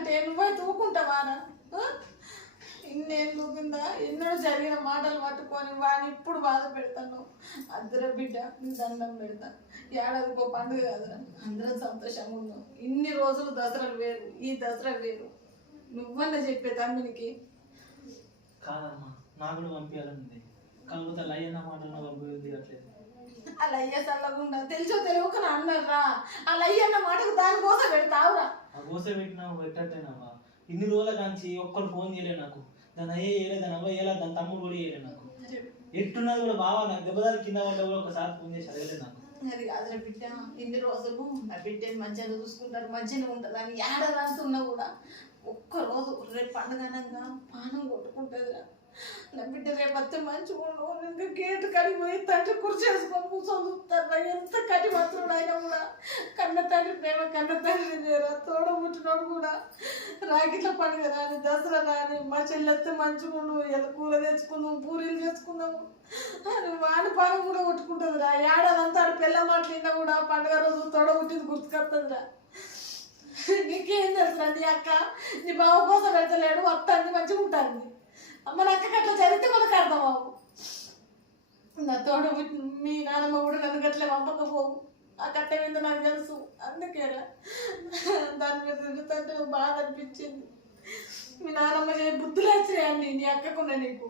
అంటే నువ్వైతే ఊకుంటావారా? ఇన్నేళ్ళు కింద ఎన్నో జరిగిన మాటలు పట్టుకొని వాడిని ఇప్పుడు బాధ పెడతాను. అద్దర బిడ్డ నీ దండం పెడతా. ఏడాదికో పండుగ కాదురా, అందరం సంతోషంగా ఉన్నాం. ఇన్ని రోజులు దసరాలు వేరు, ఈ దసరా వేరు. నువ్వన్నా చెప్పే తమ్మినికి కాదమ్మా, నాకు కూడా పంపించాలని కాకపోతే అలా అయ్యన్న మాటలు నాకు పంపించలేదు అట్లేదు. అలా అయ్యే చల్లకుండా తెలుసో తెలియక అన్నారా? అలా అయ్యన్న మాటకు దానికోసం పెడతావురా? ఆ కోసం పెట్టినా పెట్టట్టేనమ్మా. ఇన్ని రోజుల కాంచి ఒక్కరు ఫోన్ చేయలేదు నాకు. దాని అయ్యే చేయలేదు, దాని అవ్వ చేయలేదు, దాని తమ్ముడు కూడా చేయలేదు నాకు. ఎట్టున్నది కూడా బావా నాకు దెబ్బదారి కింద పడ్డా కూడా ఒకసారి ఫోన్ చేసి అడగలేదు నాకు. అది కాదురా బిడ్డ, ఇన్ని రోజులు నా బిడ్డని మంచిగా చూసుకుంటారు, మంచిగా ఉంటుంది అని ఏడాదంటున్నా కూడా ఒక్కరోజు రేపు పండుగ అనగా పానం కొట్టుకుంటుందిరా. నా బిడ్డ రేపు వస్తే మంచిగా ఉండు. ఇంకా గేటు కడిగి పోయి తండ్రి కుర్చీ వేసుకొని కూర్చొని చూస్తారా? ఎంత కటి మాత్రుడు అయినా కూడా కన్న తండ్రి ప్రేమ కన్న తండ్రి లేరా? తోడబుట్టినోడు కూడా రాగిట్ల పండుగ రాని, దసరా రాని, మా చెల్లెత్తే మంచిగా ఉండు, ఇలా కూర తెచ్చుకుందాం, పూరీలు చేసుకుందాము అని వాడి పానం కూడా కొట్టుకుంటుందిరా. ఏడాదంతా ఆడు పిల్ల మాట్లాడినా కూడా పండుగ రోజు తోడబుట్టింది గుర్తుకొస్తుందిరా. నీకేం తెలుసురా? నీ అక్క నీ బావ కోసం పెడతలేడు, వస్తుంది మంచిగా ఉంటుంది. మన అక్కకి అట్లా జరిగితే మనకు అర్థం అవ్వు. నా తోడు మీ నాన్నమ్మ కూడా నన్ను గట్లే పంపకపోవు. ఆ కట్ట మీద నాకు తెలుసు, అందుకేరా దాని మీద తిరుగుతుంటే బాధ అనిపించింది. మీ నాన్నమ్మ బుద్ధులు వచ్చినాయండి నీ అక్కకున్న నీకు.